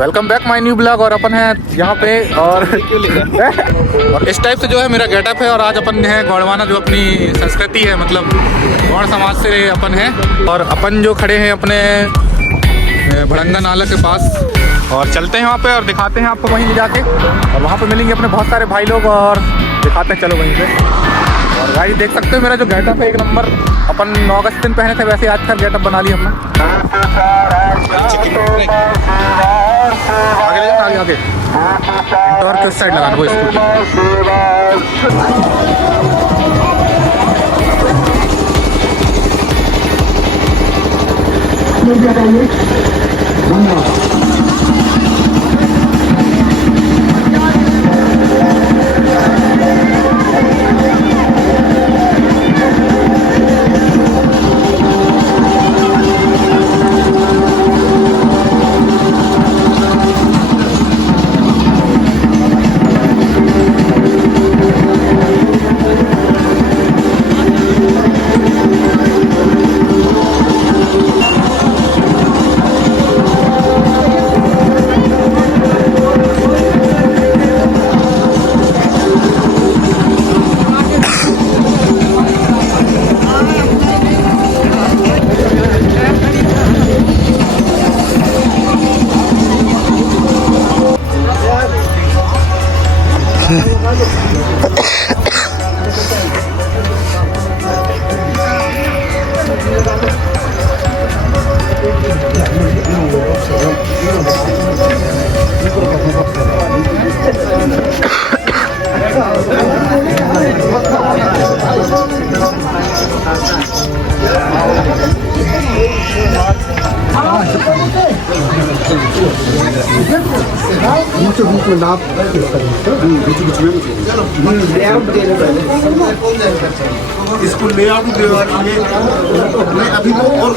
Welcome back my new blog. और अपन है यहाँ पे और इस टाइप से जो है मेरा गेटअप है। और आज अपन है गौड़वाना, जो अपनी संस्कृति है, मतलब गौड़ समाज से अपन है। और अपन जो खड़े हैं अपने भड़ंगा नाला के पास, और चलते हैं वहाँ पे और दिखाते हैं आपको वहीं ले जाके। और वहाँ पे मिलेंगे अपने बहुत सारे भाई लोग और दिखाते हैं, चलो वहीं पे। और भाई देख सकते हो मेरा जो गेटअप है एक नंबर। अपन 9 अगस्त दिन पहने थे, वैसे आज का गेटअप बना लिया हमने। आगे ले जाओ, आगे आगे और किस साइड लगाना वो इसको ले आओ तो अभी तो और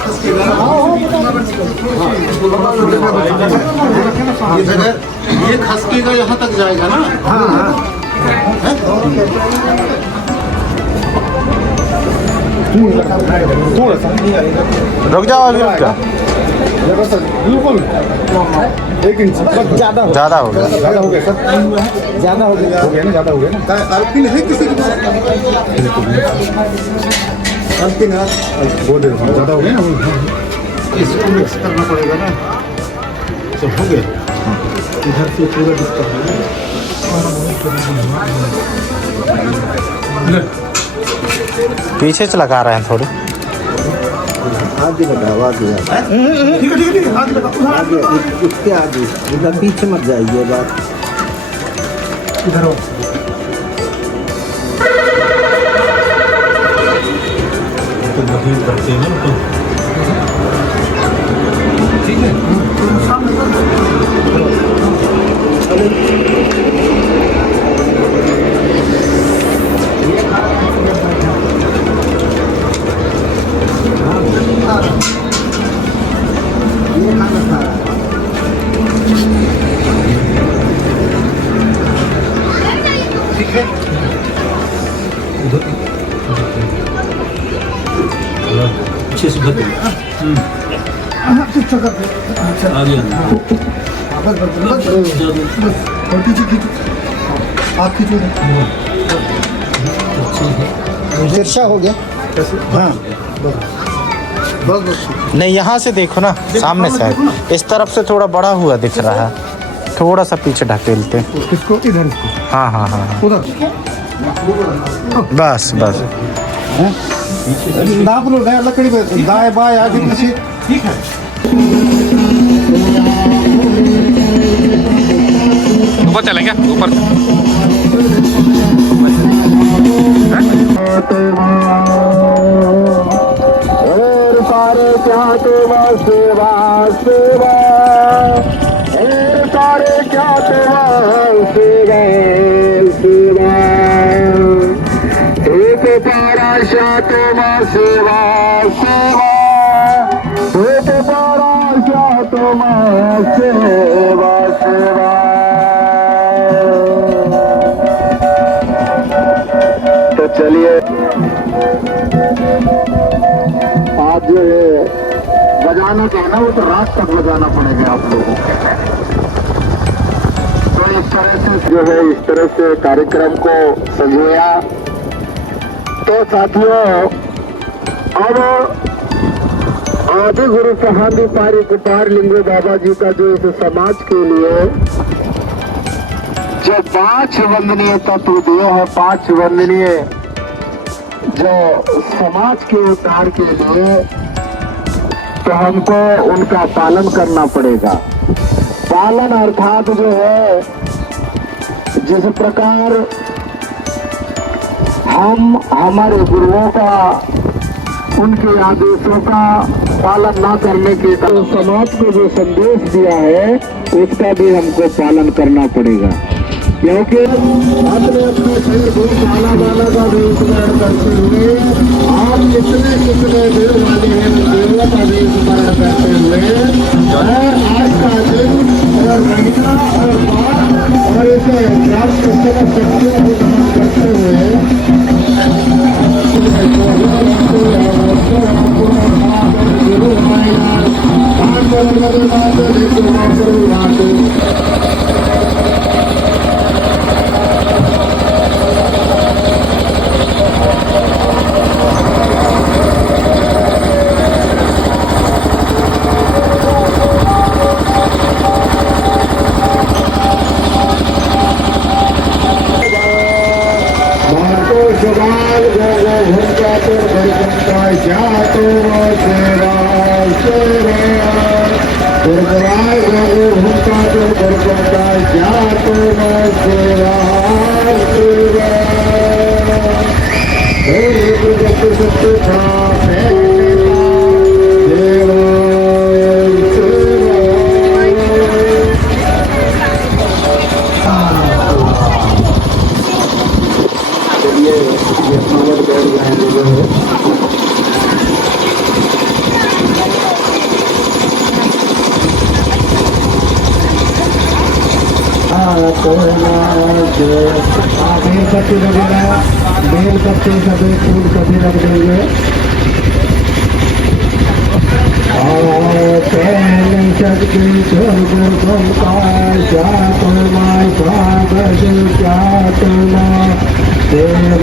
ये खसकेगा यहाँ तक जाएगा ना। रुक जाओ, अभी रुक जाओ। बिल्कुल 1 इंच ज़्यादा हो गया सर, ज़्यादा हो गया ना, ज़्यादा हो गया ना। अल्पिन है किसी के पास? अल्पिन है, वो दे दो, ज़्यादा हो गया ना। इसको मिक्स करना पड़ेगा ना। सब हो गया, इधर से पूरा दिक्कत है। पीछे से लगा रहे हैं थोड़ी। आगे लगाओ, आगे ठीक है आगे, उसके आगे, इधर पीछे मत जाइए बात। इधर हो। ठीक है, अच्छे से भर तिरछा हो गया। हाँ बस नहीं, यहाँ से देखो ना, सामने से इस तरफ से थोड़ा बड़ा हुआ दिख रहा है। थोड़ा सा पीछे ढकेलते हैं इसको, इधर हाँ हाँ हाँ, उधर बस बस। नाप लो, लकड़ी पे दाएं बाएं आगे पीछे। ठीक है, ऊपर चलेंगे, ऊपर सारे क्या तेरा सेवा सेवा, सारे क्या तेरा सेवा सेवा, एक पारा शाह तेरा सेवा सेवा, एक पारा शाह तेरा सेवा सेवा। तो चलिए आज जो है बजाने का है ना, वो तो रात तक बजाना पड़ेगा आप लोगों को। तरह से जो है इस तरह से कार्यक्रम को संजोया। तो साथियों, अब आदि गुरु कहानी पारी गोपाल लिंगो बाबा जी का जो इस समाज के लिए जो 5 वंदनीय तत्व दिए हैं, 5 वंदनीय जो समाज के उद्धार के लिए, तो हमको उनका पालन करना पड़ेगा। पालन अर्थात जो है जिस प्रकार हम हमारे गुरुओं का उनके आदेशों का पालन ना करने के तो समाज को जो संदेश दिया है उसका भी हमको पालन करना पड़ेगा, क्योंकि अपने अपने शरीर को काला बाला का भी स्मरण करते हुए आप कितने कितने देव वाले हैं देवों का भी स्मरण करते हुए आज का दिन और महीना और बार और इसे प्राप्त शक्तियों को नमन करते हुए बेलपत्ती वगैरह बेलपत्ती सभी फूल सभी रख देंगे। शक्ति गुरुकुम का माय स्वागत देवा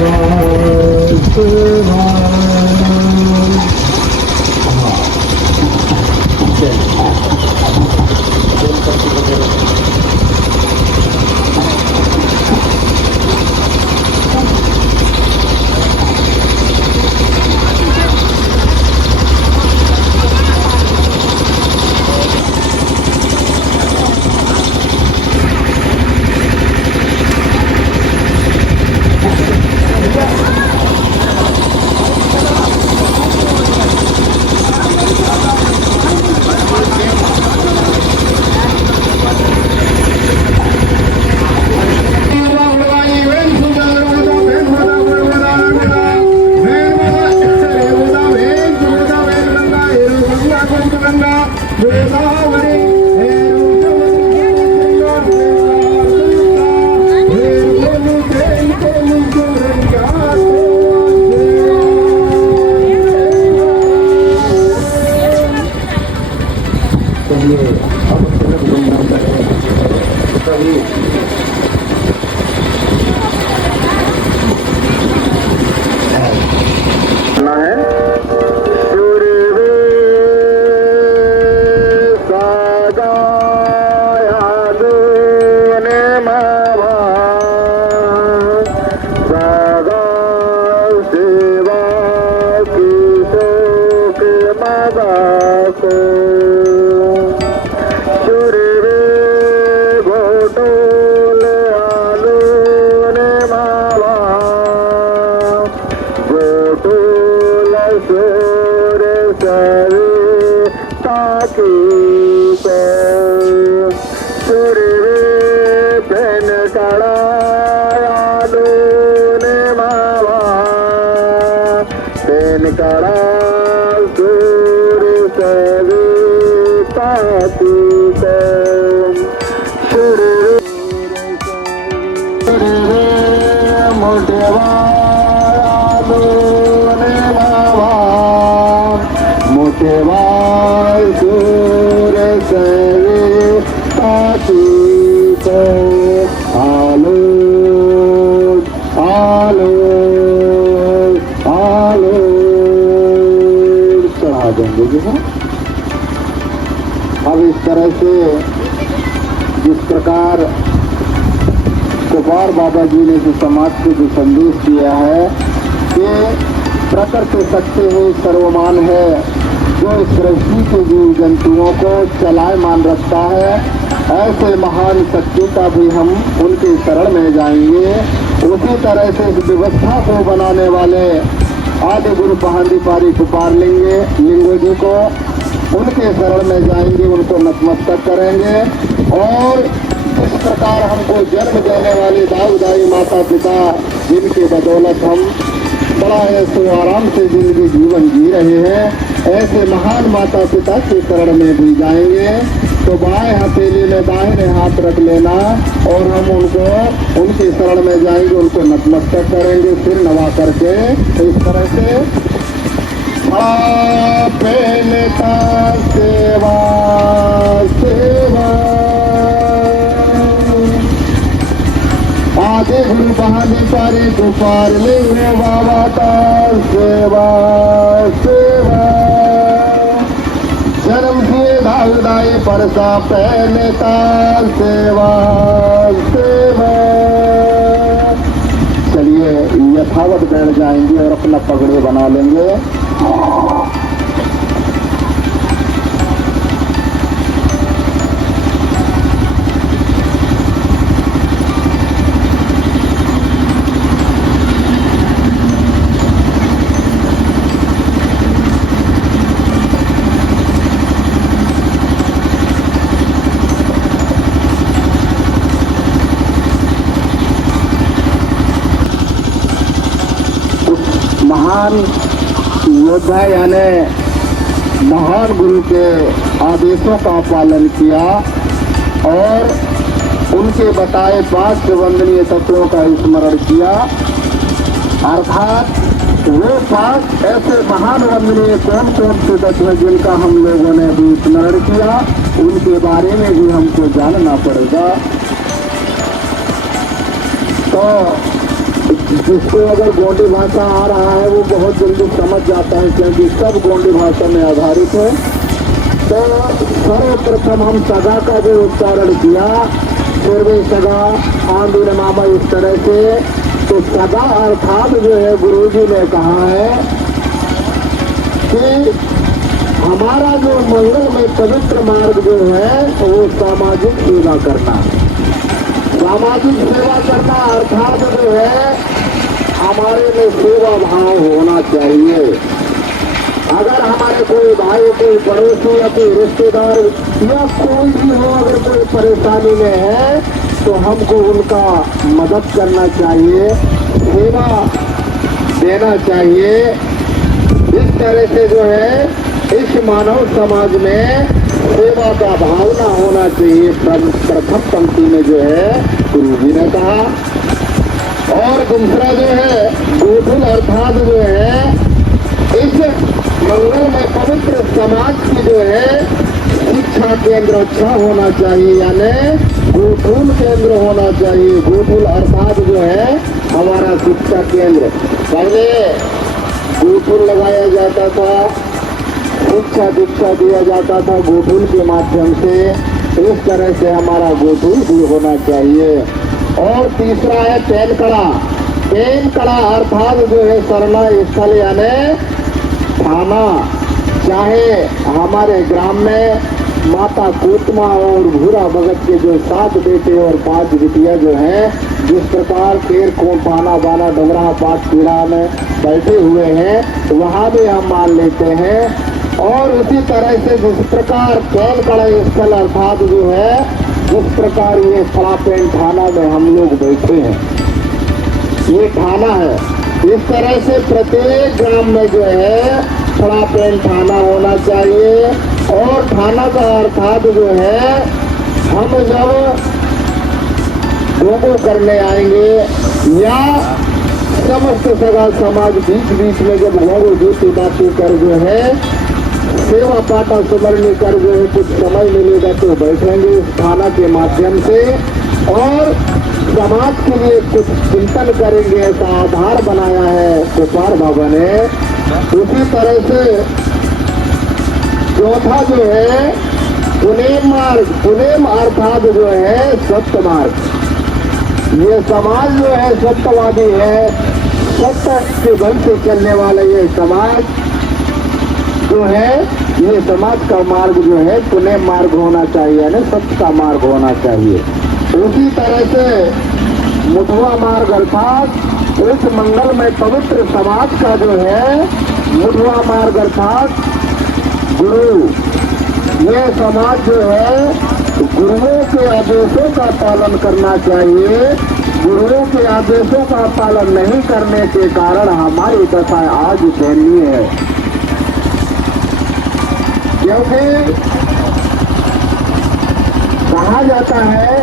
मोटे से जिस प्रकार कुमार बाबा जी ने जो समाज को जो संदेश दिया है कि प्रकृति सत्य है, सर्वमान है, जो सृष्टि के जीव जंतुओं को चलायमान रखता है, ऐसे महान शक्ति का भी हम उनके शरण में जाएंगे। उसी तरह से इस व्यवस्था को बनाने वाले आदि गुरु पहाड़ी पारी पुकार लेंगे लिंगो जी को, उनके शरण में जाएंगे, उनको नतमस्तक करेंगे। और इस प्रकार हमको जन्म देने वाले दाऊदाई माता पिता जिनके बदौलत हम बड़ा ऐसे आराम से जिंदगी जीवन जी रहे हैं, ऐसे महान माता पिता के शरण में भी जाएंगे। तो बाएं हथेली में दाहिने हाथ रख लेना और हम उनको उनके शरण में जाएंगे, उनको नतमस्तक करेंगे सिर नवा करके। तो इस तरह से पहले का सेवा सेवा आदि गुरु बहाने पारे पुकार लेंगे बाबा का सेवा सेवा। जन्म से दाऊदाई परसा पहले का सेवा सेवा। चलिए यथावत बैठ जाएंगे और अपना पगड़े बना लेंगे। महान योद्धा यानी महान गुरु के आदेशों का पालन किया और उनके बताए 5 वंदनीय तत्वों का स्मरण किया। अर्थात वो 5 ऐसे महान वंदनीय कौन कौन से तत्व हैं जिनका हम लोगों ने भी स्मरण किया, उनके बारे में भी हमको जानना पड़ेगा। तो जिसको अगर गोंडी भाषा आ रहा है वो बहुत जल्दी समझ जाता है, क्योंकि सब गोंडी भाषा में आधारित है। तो सर्वप्रथम हम सगा का जो उच्चारण किया, पूर्वी सगा आंदोलन मामा, इस तरह से। तो सगा अर्थात जो है गुरुजी ने कहा है कि हमारा जो मंगलमय पवित्र मार्ग जो है वो सामाजिक सेवा करना है। सामाजिक सेवा करना अर्थात जो है हमारे में सेवा भाव होना चाहिए। अगर हमारे कोई भाई, कोई पड़ोसी या कोई रिश्तेदार या कोई भी हो, अगर कोई परेशानी में है तो हमको उनका मदद करना चाहिए, सेवा देना चाहिए। इस तरह से जो है इस मानव समाज में सेवा का भावना होना चाहिए। प्रथम पंक्ति में जो है गुरु जी ने कहा। और दूसरा जो है गोकुल अर्थात जो है इस मंगल में पवित्र समाज की जो है शिक्षा केंद्र अच्छा होना चाहिए, यानी गोकुल केंद्र होना चाहिए। गोकुल अर्थात जो है हमारा शिक्षा केंद्र। पहले गोकुल लगाया जाता था, शिक्षा दीक्षा दिया जाता था गोकुल के माध्यम से। इस तरह से हमारा गोकुल भी होना चाहिए। और तीसरा है पेनकड़ा। पेनकड़ा अर्थात जो है शरणा स्थल यानी थाना। चाहे हमारे ग्राम में माता कुतमा और भूरा भगत के जो 7 बेटे और 5 बिटिया जो हैं, जिस प्रकार पेड़ को पाना बाना डबरा पाठ पीड़ा में बैठे हुए हैं, वहाँ भी हम मान लेते हैं। और उसी तरह से जिस प्रकार पेनकड़ा स्थल अर्थात जो है जिस प्रकार ये फलापेन थाना में हम लोग बैठे हैं, ये थाना है। इस तरह से प्रत्येक ग्राम में जो है फलापेन थाना होना चाहिए। और थाना का अर्थात जो है हम जब लोगों करने आएंगे या समस्त सगा समाज बीच बीच में जब लोगों जूती बातें कर जो है सेवा पाटा सुमरनी कर जो है कुछ समय मिलेगा तो बैठेंगे इस थाना के माध्यम से और समाज के लिए कुछ चिंतन करेंगे। ऐसा आधार बनाया है कुपार बाबा ने। उसी तरह से चौथा जो है पुनेम अर्थात जो है सत्य मार्ग। ये समाज जो है सत्यवादी है, सत्य के बल से चलने वाला ये समाज जो है, ये समाज का मार्ग जो है पुनेम मार्ग होना चाहिए, ना सत्य का मार्ग होना चाहिए। उसी तरह से मुठवा मार्ग अर्थात इस मंगल में पवित्र समाज का जो है मुठवा मार्ग अर्थात गुरु, ये समाज जो है गुरुओं के आदेशों का पालन करना चाहिए। गुरुओं के आदेशों का पालन नहीं करने के कारण हमारी दशा आज दयनीय है, क्योंकि कहा जाता है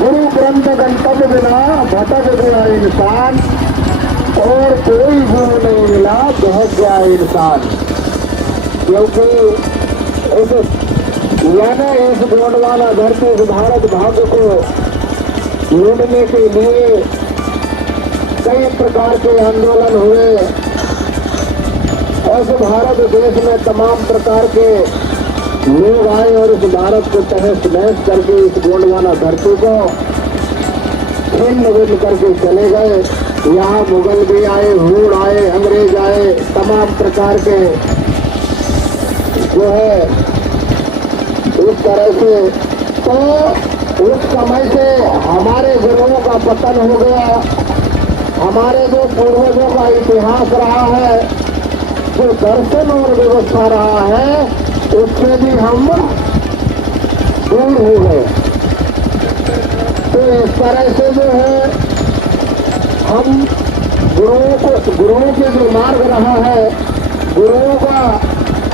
गुरु ग्रंथ गंतव्य बिना भटक गया इंसान, और कोई गुरु नहीं मिला बहक गया इंसान। क्योंकि इस गोंडवाना धरती इस भारत भाग्य को लूटने के लिए कई प्रकार के आंदोलन हुए। ऐसे भारत देश में तमाम प्रकार के लोग आए और इस भारत को तहस नहस करके इस गोंडवाना धरती को छिन्न भिन्न करके चले गए। यहाँ मुगल भी आए, हूण आए, अंग्रेज आए, तमाम प्रकार के जो है इस तरह से। तो उस समय से हमारे गुरुओं का पतन हो गया। हमारे जो पूर्वजों का इतिहास रहा है, जो दर्शन और व्यवस्था रहा है, उससे भी हम दूर हो गए। तो इस तरह से जो है हम गुरुओं के जो मार्ग रहा है, गुरुओं का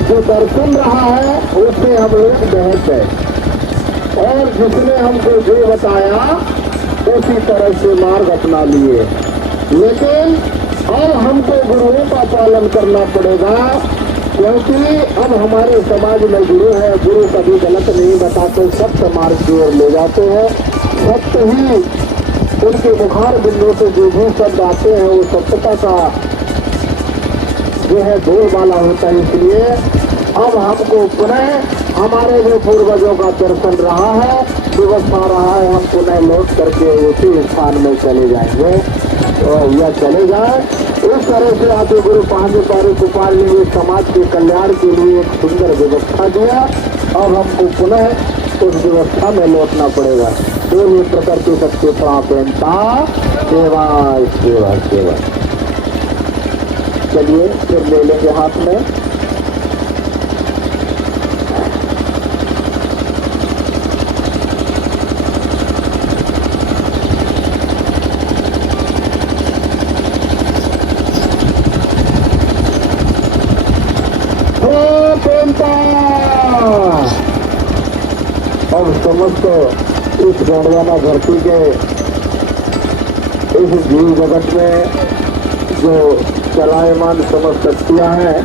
जो दर्शन रहा है, उससे हम लोग बहक गए और जिसने हमको जो बताया उसी तरह से मार्ग अपना लिए। लेकिन अब हमको गुरुओं का पालन करना पड़ेगा, क्योंकि अब हमारे समाज में गुरु है। गुरु कभी गलत नहीं बताते, सत्य मार्ग की ओर ले जाते हैं। सत्य ही उनके मुखार बिंदु से जो भी शब्द आते हैं वो सत्यता का जो है बोलबाला होता है। इसलिए अब हमको पुनः हमारे जो पूर्वजों का दर्शन रहा है, व्यवस्था रहा है, हम पुनः लौट करके उसी स्थान में चले जाएंगे या चले जाए। इस तरह से आदि गुरु पांचपारी गोपाल ने इस समाज के कल्याण के लिए एक सुंदर व्यवस्था दिया। अब हमको पुनः उस व्यवस्था में लौटना पड़ेगा। बोलिए प्रकृति शक्ति प्राप्यता सेवा सेवा सेवा। चलिए फिर ले लेंगे हाथ में। अब समस्त इस गोंडवाना धरती के इस जीव जगत में जो चलायमान समस्त शक्तियां हैं,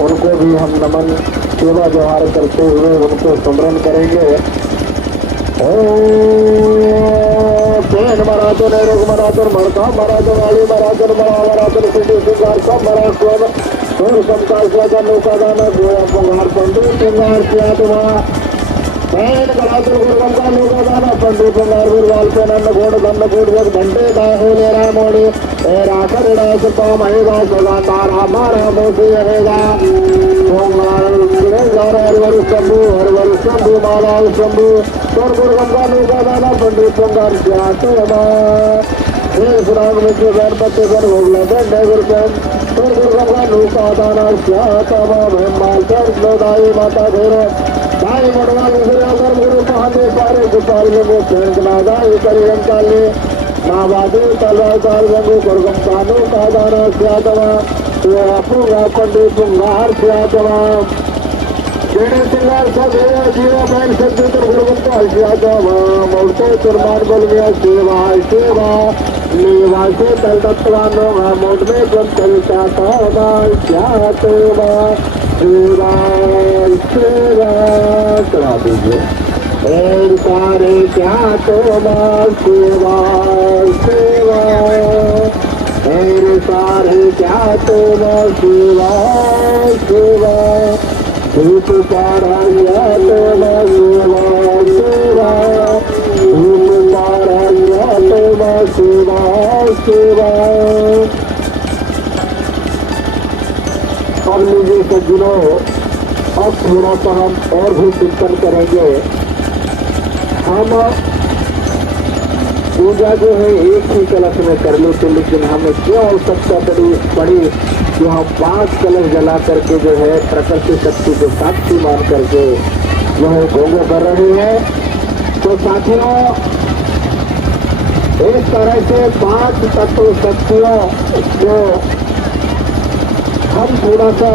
उनको भी हम नमन सेवा जोहार करते हुए उनको स्मरण करेंगे। मरातन रोग मरातन मरका मरातन वाली मरातन बड़ा मरातन सिद्धि सिंगार का मरा स्व संकाशा नौका दाना गोया पंगार पंडू सिंगार किया तुम्हारा कलातुर गुरुगम का नौका दाना पंडू पंगार गुरुवाल पे नन्न घोड़ धन्न घोड़ जग घंटे दाहो ले रहा मोड़ी राखर डास पाम आएगा सदा तारा मारा मोसी रहेगा हर वर शंभु माला शंभु तोर गुरुगम का नौका दाना पंडू पंगार किया सुराग में गणपति गण भोगला दंडे गुरुचंद तोर गुरुगम का नौका दाना क्या तमाम माल कर दाई माता घेरो दाई मडवा गुरु महादेव सारे गोपाल गंगो नागा करी काले नावादे तलवार काल गंगो गुरुगम कानो का दाना क्या दवा तो पंडित पुंगार क्या दवा जेड़े सिंगार सब जीवा बैन सत्य गुरुगम का क्या दवा मोड़ते तुरमान बोल गया सेवा सेवा लेवा से तल तत्वानो मोट में जब चलता था क्या सेवा सेवा सेवा करा दीजिए सारे क्या तो सेवा सेवा मेरे सारे क्या तो सेवा सेवा धूप पाराया तेरा सेवा सेवा, धूप पाराया तेरा सेवा सेवा। अब लीजिए सज्जनों, अब थोड़ा सा हम और भी चिंतन करेंगे। हम पूजा जो है एक ही कलश में कर लेते, लेकिन हमें क्यों आवश्यकता पड़ी कि हम 5 कलश जला करके जो है प्रकृति शक्ति को साक्षी मान करके जो है भोगो कर रहे हैं। तो साथियों, इस तरह से 5 तत्व शक्तियों को हम थोड़ा सा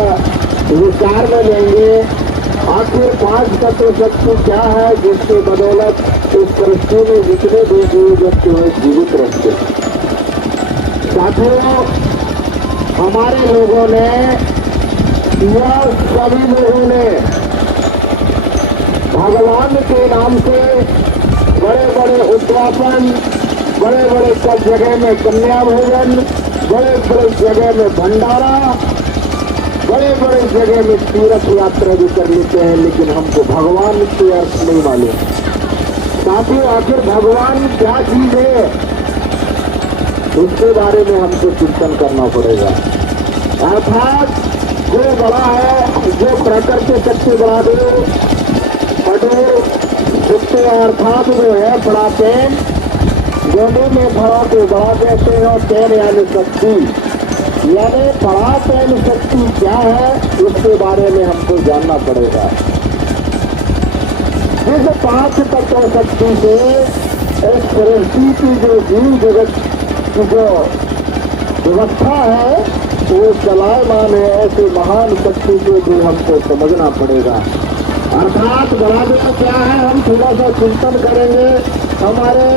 विचार में लेंगे। आखिर 5 तत्व शक्ति क्या है जिसके बदौलत इस सृष्टि में जितने भी जीव जंतु हैं जीवित रहते। साथियों, हमारे लोगों ने या सभी लोगों ने भगवान के नाम से बड़े बड़े उद्यापन, बड़े बड़े सब जगह में कन्या भोजन, बड़े बड़े जगह में भंडारा, बड़े बड़े जगह में तीर्थ यात्रा भी कर लेते हैं, लेकिन हमको भगवान के अर्थ नहीं मालूम। साथियों, आखिर भगवान क्या चीज है, उसके बारे में हमको चिंतन करना पड़ेगा। अर्थात जो बड़ा है, जो प्रकृति शक्ति बड़ा दे, कठोर उसके अर्थात जो है बड़ा पेन, दोनों में बड़ा को बड़ा कहते हैं। पेन यानी शक्ति, यानी बड़ा पेन शक्ति क्या है, उसके बारे में हमको जानना पड़ेगा। इस 5 तत्व शक्ति से इस सृष्टि की जो जीव जगत की जो व्यवस्था है वो चलायमान है। ऐसे महान शक्ति को भी हमको समझना पड़ेगा। अर्थात बड़ा जो क्या है, हम थोड़ा सा चिंतन करेंगे। हमारे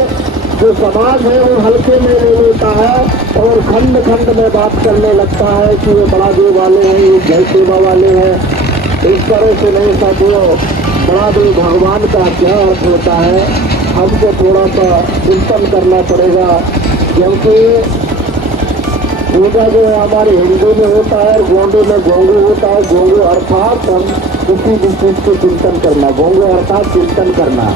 जो समाज है वो हल्के में ले लेता है और खंड खंड में बात करने लगता है कि ये बड़ा देव वाले हैं, ये जय सेवा वाले हैं। इस तरह से नहीं साथियों, बड़ा देव भगवान का क्या अर्थ होता है, हमको थोड़ा सा चिंतन करना पड़ेगा। क्योंकि पूजा जो है हमारे हिंदू में होता है और गोंडू में गोंगू होता है। गोंगू अर्थात हम किसी भी चीज को चिंतन करना, गोंगू अर्थात चिंतन करना।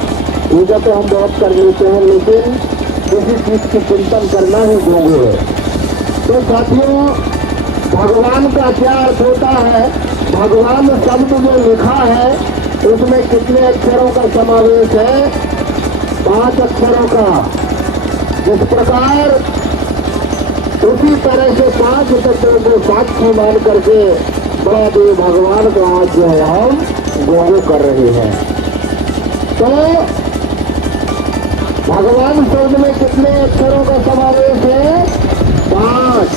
पूजा तो हम बहुत कर लेते हैं, लेकिन किसी चीज की चिंतन करना ही गोंगू है। तो साथियों, भगवान का क्या अर्थ होता है, भगवान शब्द जो लिखा है उसमें कितने अक्षरों का समावेश है, 5 अक्षरों का। जिस प्रकार उसी तरह से 5 तत्वों को साक्षी मान करके बड़ा देव भगवान का आज जो है हम गोगो कर रहे हैं। तो भगवान शब्द में कितने अक्षरों का समावेश है, 5।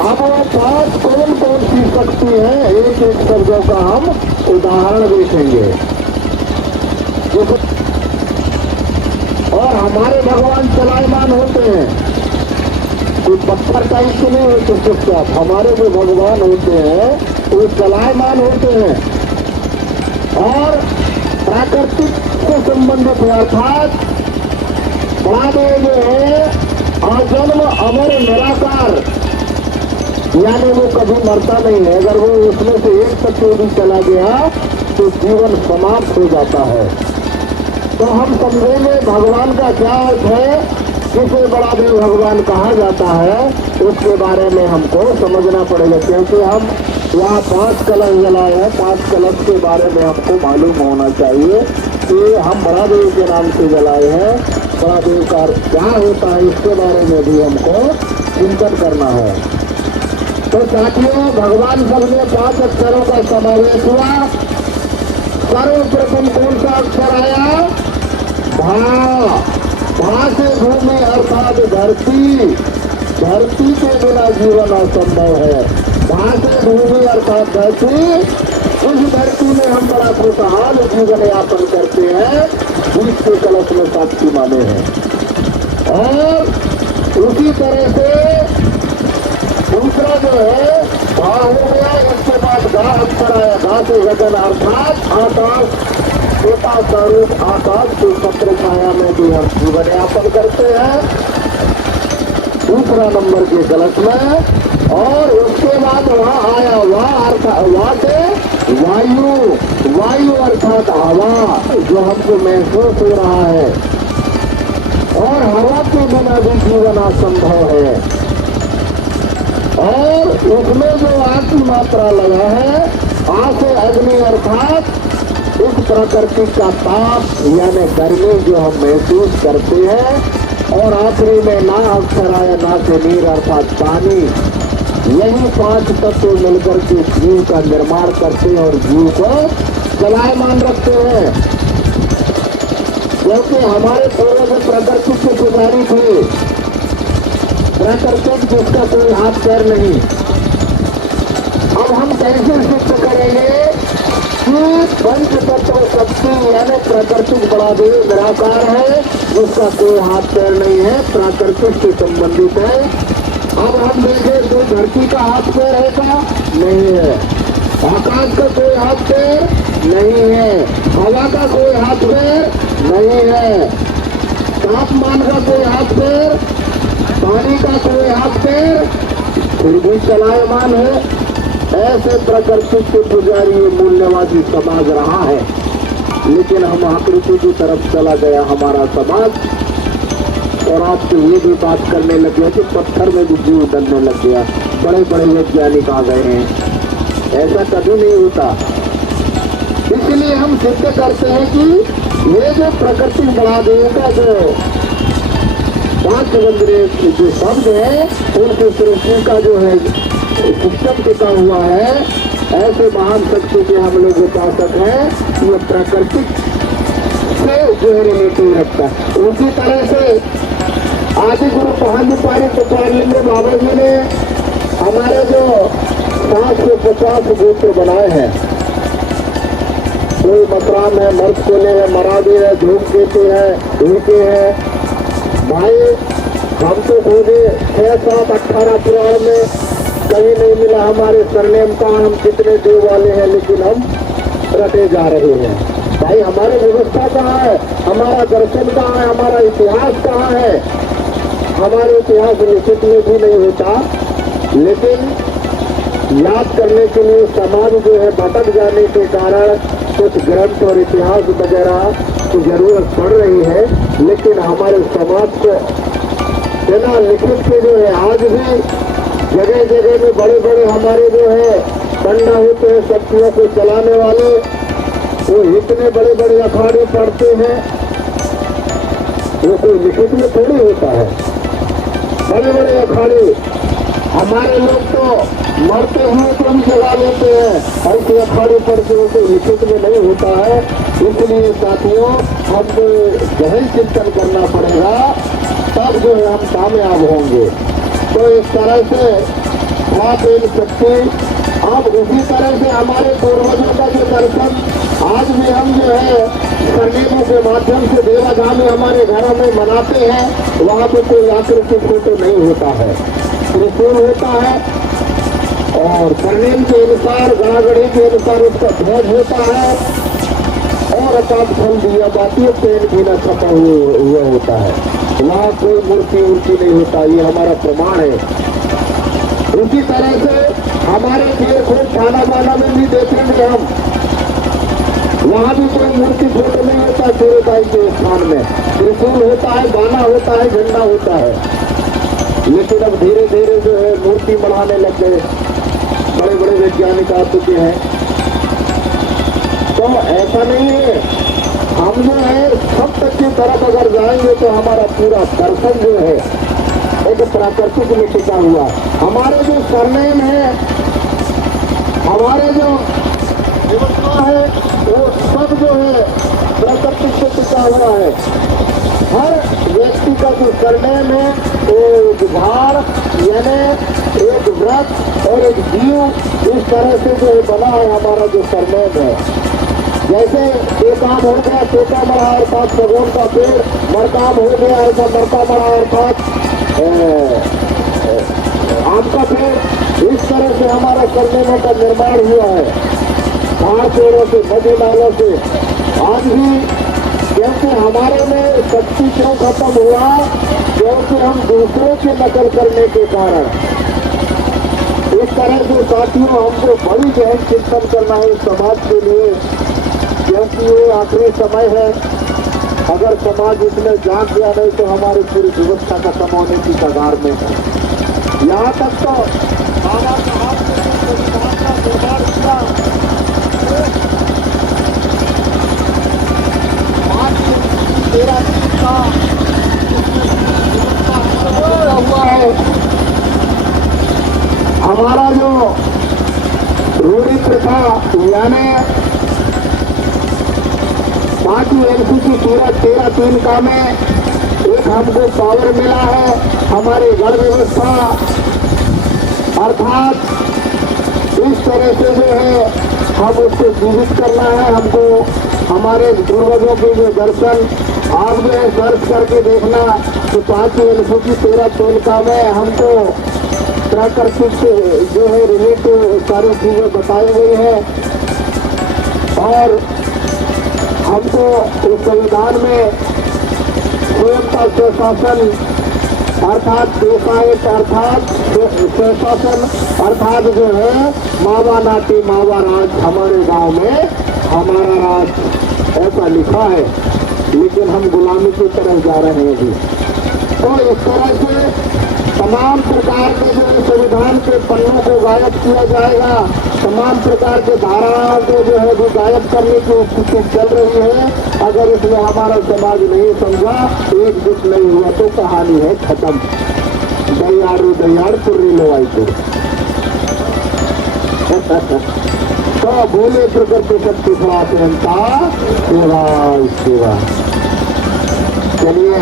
अब वो 5 कौन कौन सी शक्ति है, एक एक शब्दों का हम उदाहरण देखेंगे। और हमारे भगवान चलायमान होते हैं, कोई पत्थर का इश्यू नहीं होते चुपचाप। हमारे जो भगवान होते हैं वो चलायमान होते हैं और प्राकृतिक से संबंधित है। अर्थात महादेव जो है आजन्म अमर निराकार, यानी वो कभी मरता नहीं है। अगर वो उसमें से एक तत्व भी चला गया तो जीवन समाप्त हो जाता है। तो हम समझेंगे भगवान का क्या अर्थ है, किसे बड़ा देव भगवान कहा जाता है, उसके बारे में हमको समझना पड़ेगा। क्योंकि हम यहाँ 5 कलश जलाए हैं, 5 कलश के बारे में हमको मालूम होना चाहिए कि हम बड़ा देव के नाम से जलाए हैं। बड़ा देव का क्या होता है, इसके बारे में भी हमको चिंतन करना है। तो साथियों, भगवान शब्द में 5 अक्षरों का समावेश हुआ। सर्वप्रथम कौन सा अक्षर आया, भा। भा से भूमि अर्थात धरती, धरती के बिना जीवन असंभव है। भा से भूमि अर्थात धरती, उस धरती में हम बड़ा खुशहाल जीवन यापन करते हैं, जिसके कलश में साक्षी माने हैं। और उसी तरह से दूसरा जो है भा हो गया, इसके बाद गा अक्षर आया। गा से गगन अर्थात आकाश, छोटा स्वरूप आकाश के छत्र छाया में भी हम जीवन यापन करते हैं, दूसरा नंबर के कलश में। और उसके बाद वहाँ आया वहाँ से वायु अर्थात हवा जो हमको महसूस हो रहा है, और हवा के बिना भी जीवन असंभव है। और उसमें जो आग की मात्रा लगा है, आग से अग्नि अर्थात इस प्रकृति का ताप यानी गर्मी जो हम महसूस करते हैं, और आखिरी में ना अक्षर आया ना से नीर अर्थात पानी, यही 5 तत्व मिलकर के जीव का निर्माण करते हैं और जीव को चलायमान रखते हैं। क्योंकि हमारे पूर्वज प्रकृति के पुजारी थे, प्रकृति जिसका कोई हाथ पैर नहीं। अब हम कैसे सिद्ध करेंगे कि पंच तत्व शक्ति यानी प्राकृतिक बड़ा देव निराकार है, जिसका कोई हाथ पैर नहीं है, प्राकृतिक से संबंधित है। अब हम देखें तो धरती का हाथ पैर है क्या? नहीं है। आकाश का कोई हाथ पैर नहीं है। हवा का कोई हाथ पैर नहीं है। तापमान का कोई हाथ पैर, पानी का कोई हाथ पैर, फिर भी चलायमान है। ऐसे प्रकृति के पुजारी मूल्यवादी समाज रहा है, लेकिन हम आकृति की तरफ चला गया हमारा समाज, और आपसे ये भी बात करने लग गया कि पत्थर में भी जीव डलने लग गया। बड़े बड़े वैज्ञानिक आ गए हैं, ऐसा कभी नहीं होता। इसलिए हम सिद्ध करते हैं कि ये जो प्रकृति बड़ा देव का जो 5 वंदरे जो शब्द है, उनके सृष्टि का जो है सिस्टम टिका हुआ है, ऐसे महान शक्ति के हम लोग उपासक हैं। ये प्राकृतिक से जो है रिलेटिव रखता है। उसी तरह से आदि गुरु पांडिपारिलिंग बाबा जी ने हमारे जो 750 गोत्र बनाए हैं, कोई मतराम है, मर्दकोले है, मरादी है, धूमकेतु है, ढूके है। भाई हम तो खोजे 6, 7, 18 पुराण में कहीं नहीं मिला हमारे सरनेम का, हम कितने देव वाले हैं, लेकिन हम रटे जा रहे हैं। भाई हमारी व्यवस्था कहाँ है, हमारा दर्शन कहाँ है, हमारा इतिहास कहाँ है? हमारे इतिहास लिखित में भी नहीं होता, लेकिन याद करने के लिए समाज जो है भटक जाने के कारण कुछ ग्रंथ और इतिहास वगैरह की जरूरत पड़ रही है। लेकिन हमारे समाज को बिना लिखित के जो है आज भी जगह जगह में बड़े बड़े हमारे जो है पंडा होते हैं, शक्तियों को चलाने वाले, वो इतने बड़े बड़े अखाड़े पढ़ते हैं, वो कोई लिखित में थोड़ी होता है। बड़े बड़े अखाड़े हमारे लोग तो मरते हुए को भी जगा लेते हैं, ऐसे अखाड़े पढ़ते हुए कोई लिखित में नहीं होता है। इसलिए साथियों, हमको गहन चिंतन करना पड़ेगा, तब जो है हम कामयाब होंगे। तो इस तरह से आप इन शक्ति, अब उसी तरह से हमारे पूर्वजों का जो दर्शन आज भी हम जो है सरनेमों के माध्यम से देवाधामी हमारे घरों में मनाते हैं, वहाँ पे कोई आकृति फोटो नहीं होता है, त्रिशूल होता है, और सरनेम के अनुसार गणागढ़ी के अनुसार उसका ध्वज होता है, और अकाल फल दिया जाती है, पेन भी न छपा हुआ होता है। वहाँ कोई मूर्ति नहीं होता, ये हमारा प्रमाण है। उसी तरह से हमारे खेल थाना वाला में भी देखेंगे हम, वहाँ भी कोई मूर्ति फोटो नहीं होता। सूर्यदाई के स्थान में त्रिशूल होता है, बाना होता है, झंडा होता है। लेकिन अब धीरे धीरे जो है मूर्ति बनाने लग गए, बड़े बड़े वैज्ञानिक आ चुके हैं। तो ऐसा नहीं है, हम जो है सब तक की तरफ अगर जाएंगे तो हमारा पूरा दर्शन जो है एक प्राकृतिक में टिका हुआ। हमारे जो सरनेम है, हमारे जो व्यवस्था है, वो सब जो है प्राकृतिक से टिका हुआ है। हर व्यक्ति का जो सरनेम है वो एक झाड़ यानी एक वृक्ष और एक जीव, इस तरह से जो बना है हमारा जो सरनेम है। जैसे बेकाम हो गया तोता मरा अर्थात सगोन का पेड़, मरकाम हो गया ऐसा मरका मरा अर्थात आम का पेड़, इस तरह से हमारा सरनेमों का निर्माण हुआ है। पहाड़ पेड़ों से, नदी नालों से। आज भी क्योंकि हमारे में शक्ति क्यों खत्म हुआ, क्योंकि हम दूसरों की नकल करने के कारण इस तरह से साथियों हमको बड़ी गहन चिंतन करना है इस समाज के लिए, क्योंकि ये आखिरी समय है। अगर समाज इसमें जाग गया नहीं तो हमारी पूरी व्यवस्था खत्म होने की कगार में है। यहाँ तक तो बाबा साहब ने संविधान का निर्माण किया, 5 का हुआ है। हमारा जो रूढ़ी प्रथा यानी 5वीं अनुसूची 13(3) का में एक हमको पावर मिला है हमारी गण व्यवस्था, अर्थात इस तरह से जो है हम उसको जीवित करना है। हमको हमारे पूर्वजों के जो दर्शन आप जो है सर्च करके देखना तो 5वीं अनुसूची 13(3) का में हमको प्राकृतिक से जो है रिलेटिव सारी चीजें बताई गई है और हमको इस संविधान में स्वयं का स्वशासन अर्थात देशायत अर्थात स्वशासन अर्थात जो है मावा नाटी मावा राज, हमारे गांव में हमारा राज ऐसा लिखा है, लेकिन हम गुलामी की तरफ जा रहे हैं अभी। तो इस तरह से तमाम प्रकार के जो संविधान के पन्नों को गायब किया जाएगा, तमाम प्रकार के धाराओं को जो है वो गायब करने की स्थिति चल रही है। अगर इसमें हमारा समाज नहीं समझा, एकजुट नहीं हुआ तो कहानी है खत्म। दयाड़ू दयाड़ पुर्री लो आई तो बोले प्रकृति शक्ति स्वातंत्रता सेवा सेवा। चलिए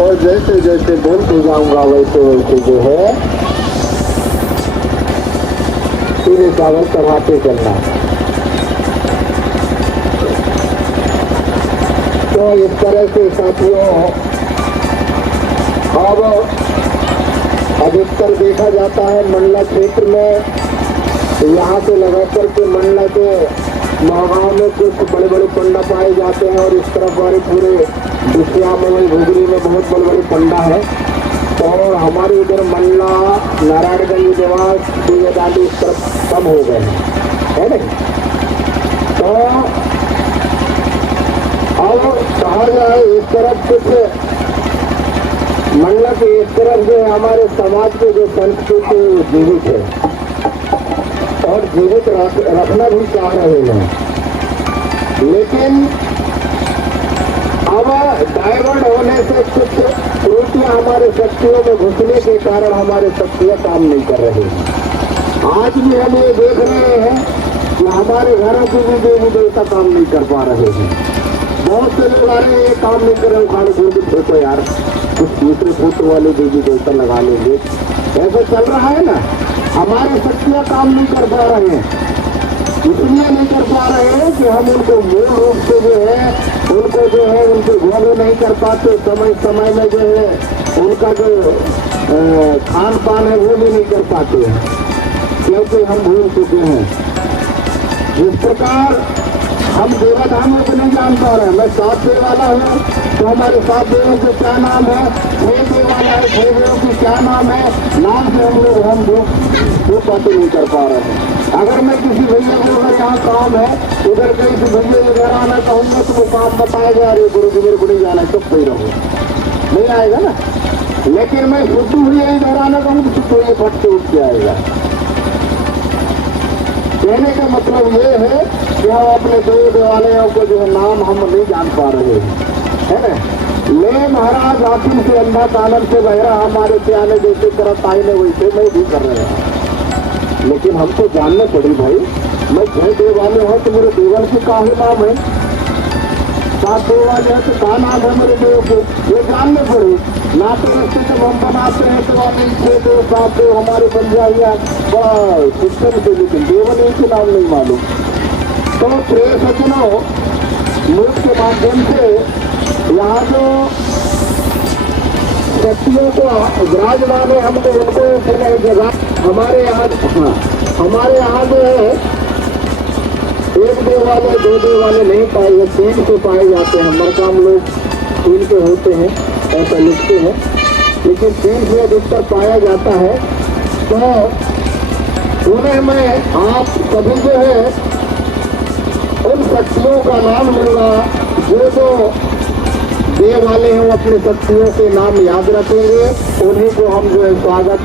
और जैसे जैसे बोलते जाऊंगा वैसे वैसे जो है पूरे कागज चढ़ाते चलना। तो इस तरह से साथियों अब अधिकतर देखा जाता है मंडला क्षेत्र में, यहाँ से लगाकर के मंडला के महागांव में कुछ बड़े बड़े पंडा पाए जाते हैं और इस तरफ हमारे पूरे दुसिया में घुगरी में बहुत बड़े बड़े पंडा है। और हमारे इधर मंडला नारायणगंज देवास देवदाली इस तरफ कम हो गए हैं, है नहीं। तो अब कहा जाए इस तरफ कुछ मंडला के इस तरफ जो है हमारे समाज के जो संस्कृति जीवित है और जीवित रखना भी चाह रहे हैं, लेकिन अब डायवर्ट होने से कुछ त्रुटियां हमारे शक्तियों में घुसने के कारण हमारे शक्तियां काम नहीं कर रही हैं। आज भी हम ये देख रहे हैं कि हमारे घरों की भी देवी देवता काम नहीं कर पा रहे हैं। बहुत से लोग आ रहे हैं, ये काम नहीं कर रहे, उखाड़ गोली फोटो यार कुछ दूसरे फोटो वाले देवी देवता लगा लेंगे, ऐसा चल रहा है ना। हमारी शक्तियां काम नहीं कर पा रहे हैं, इसलिए नहीं कर पा रहे हैं कि हम उनको मूल रूप से जो है उनको जो है उनके गोली नहीं कर पाते। समय समय में जो है उनका जो खान पान है वो भी नहीं कर पाते हैं, क्योंकि हम भूल चुके हैं। जिस प्रकार हम देवाधामों को नहीं जान पा रहे हैं, मैं 7 देव वाला हूँ तो हमारे 7 देवों के क्या नाम है, 6 देव वाला है 6 देवों की क्या नाम है, नाम से हम लोग हम वो बातें नहीं कर पा रहे हैं। अगर मैं किसी भैया को अगर यहाँ काम है उधर कहीं से भैया इधर आना कहूँगा तो वो काम बताएगा, अरे गुरु जी मेरे को नहीं जाना, चुप ही रहो, नहीं आएगा ना। लेकिन मैं शुद्धू भैया इधर आना कहूँ तो ये फट से उठ के आएगा। कहने का मतलब ये है कि हम अपने देव देवालयों को जो नाम हम नहीं जान पा रहे हैं, है ना। ले महाराज हाकिम से अंधा कानन से बहरा, हमारे से आने जैसे तरह ताईने वैसे नहीं भी कर रहे हैं, लेकिन हमको जानना पड़ी भाई। मैं 6 देवालय हूँ तो मेरे देवल के काहे नाम है, 7 देवालय है तो क्या नाम है मेरे देव के, ये जानने पड़े ना। तो रस्ते जब हम बनाते हैं तो आप 6 देव 7 देव हमारे बन जाइए बड़ा सिस्टम से, लेकिन देवालय के नाम नहीं मालूम। तो प्रिय सज्जनों, न्यूज के माध्यम से यहाँ जो शक्तियों को विराजमान है हमको उनको जगह हमारे यहाँ जो है 1 देव वाले 2 देव वाले नहीं पाए, 3 के पाए जाते हैं। मरकाम लोग 3 के होते हैं, ऐसा लिखते हैं। लेकिन 3 से अधिकतर पाया जाता है, तो उन्हें मैं आप सभी जो है उन शक्तियों का नाम लूंगा जो दे वाले हैं, वो अपने शक्तियों के नाम याद रखेंगे, उन्हीं को हम जो है स्वागत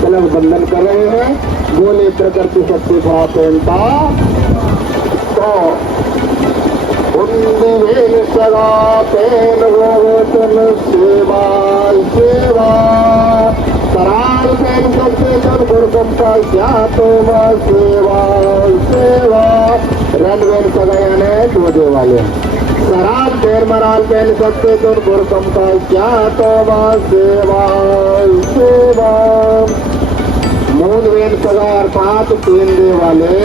तिलक बंधन कर रहे हैं। बोले प्रकृति शक्ति प्राप्ता तो उन्दिवेन सदा तेन गोवतन सेवा सेवा कराल तेन सबसे तन गुरुकम का क्या तो सेवा सेवा रणवेन सगयाने दो दे वाले शराब तेर मराल तेन सबसे तन गुरुकम का क्या तो सेवा सेवा मूल वेन सगा अर्थात 3 दे वाले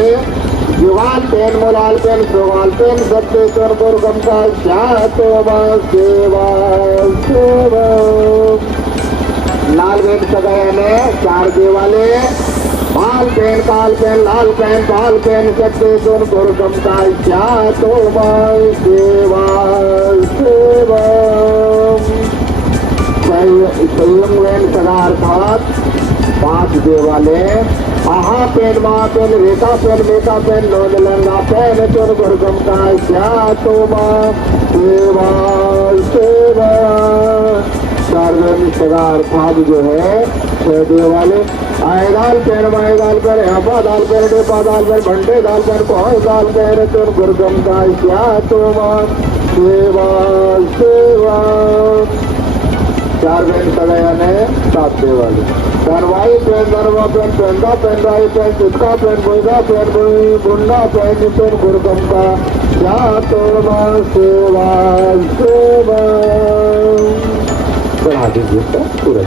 युवाल पेन मोलाल पेन सुवाल पेन सबसे चोर दुर्गम का क्या तो सेवा सेवा लाल वेन सगाया ने 4 दे वाले बाल पेन काल पेन लाल पेन पाल पेन सबसे चोर दुर्गम का क्या तो सेवा सेवा संयम वेन सगा अर्थात 5 दे वाले आहा पेन माँ पेन रेखा पेन मेका पेन नोद लंगा पेन चोर गुरगम का क्या तो सेवा सेवा सार्वजनिक सगा अर्थात जो है 6 दे वाले आएदाल पेन माएदाल पेन हपा दाल पेन डेपा दाल पेन घंटे दाल पेन कोई दाल पेन चोर गुरगम का क्या तो सेवा सेवा 4 बेन सगाया ने 7 दे वाले धरवाई पेन धरवा पेन पेंदा पेन राई पेन चित्ता पेन बुंदा पेन बुंदा पेन पेन गुरगम का क्या तोड़ना सेवा सेवा बढ़ा दीजिए सर पूरा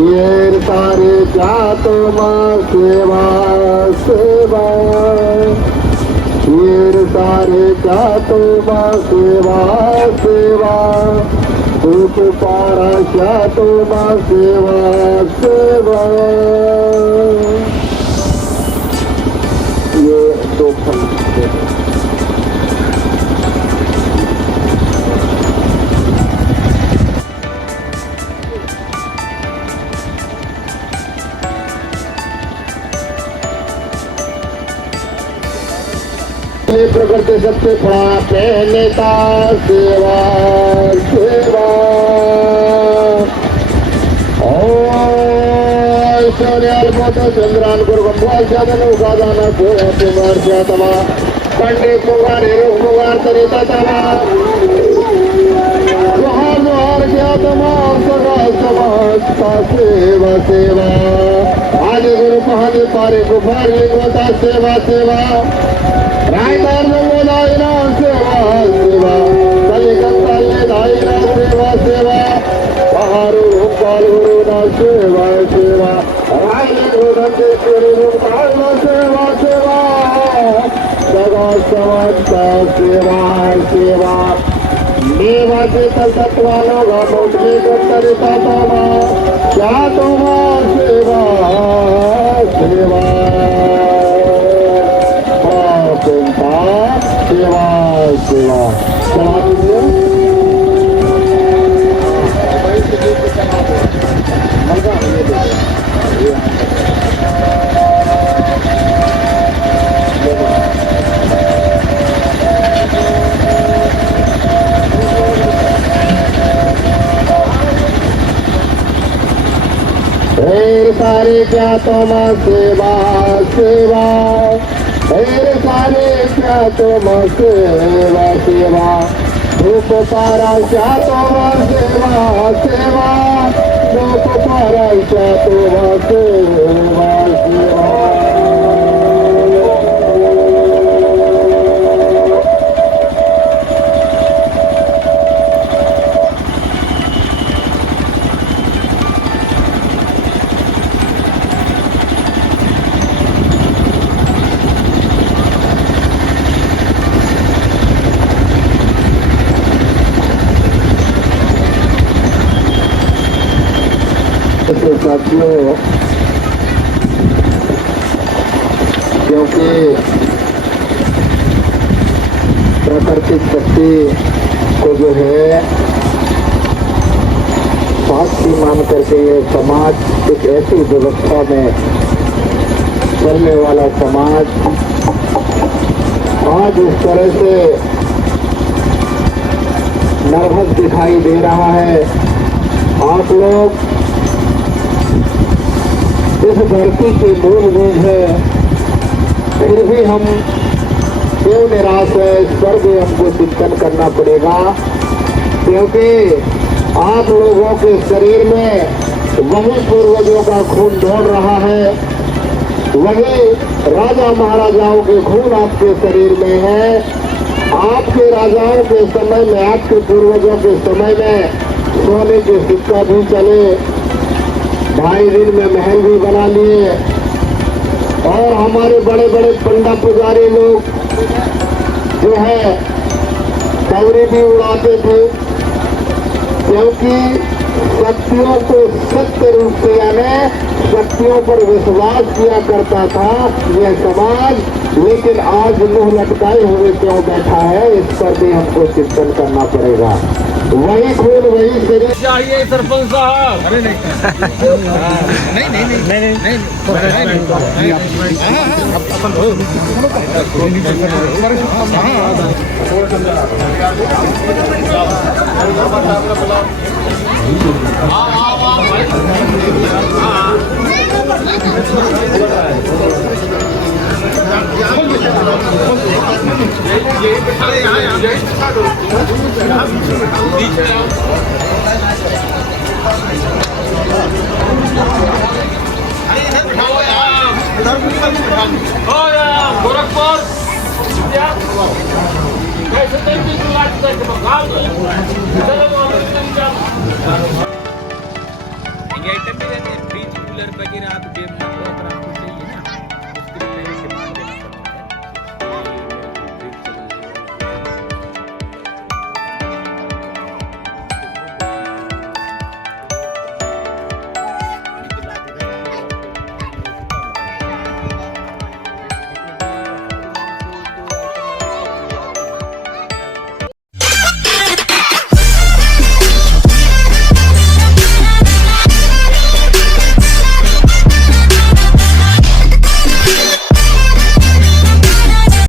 ये सारे क्या तो सेवा सेवा ये सारे क्या तो सेवा सेवा दुख पारा क्या तो सेवा सेवा ये 2 फल प्रकृति सबसे बड़ा पहनेता सेवा सेवा ऐश्वर्याल मोटा चंद्रान गुरुगंभा साधन उगादाना गोया कुमार जातमा पंडित कुमार हेरुख कुमार तरिता तमा जोहार जातमा सदा समाजता सेवा सेवा आदि गुरु महादे पारे गुफार लिंगवता सेवा सेवा रायदार दायना सेवा सेवा कलिकत्ता दायना सेवा सेवा पहाड़ू पालू ना सेवा सेवा रायना सेवा सेवा सदा समझता सेवा सेवा मेवा के तत्वालों का मुझे करता तोमा क्या तोमा सेवा सेवा सेवा सेवा चला दीजिए सारे क्या तुम सेवा सेवा सारे क्या तुम सेवा सेवा धूप पारा क्या तुम सेवा सेवा धूप पारा क्या तुम सेवा सेवा साथियों क्योंकि प्राकृतिक शक्ति को जो है साक्षी मान करके ये समाज एक ऐसी व्यवस्था में चलने वाला समाज आज इस तरह से नर्वस दिखाई दे रहा है। आप लोग इस धरती के मूल बीज है, फिर भी हम क्यों निराश है, इस पर भी हमको चिंतन करना पड़ेगा, क्योंकि आप लोगों के शरीर में वही पूर्वजों का खून दौड़ रहा है, वही राजा महाराजाओं के खून आपके शरीर में है। आपके राजाओं के समय में, आपके पूर्वजों के समय में सोने के सिक्का भी चले, 2.5 दिन में महल भी बना लिए, और हमारे बड़े बड़े पंडा पुजारी लोग जो है कौड़ी भी उड़ाते थे, क्योंकि शक्तियों को सत्य रूप से यानी शक्तियों पर विश्वास किया करता था यह समाज। लेकिन आज मुंह लटकाए हुए क्यों बैठा है, इस पर भी हमको चिंतन करना पड़ेगा। वही खून वही शरीर चाहिए सरपंच साहब। अरे नहीं गोरखपुर कैसे कूलर बगी रात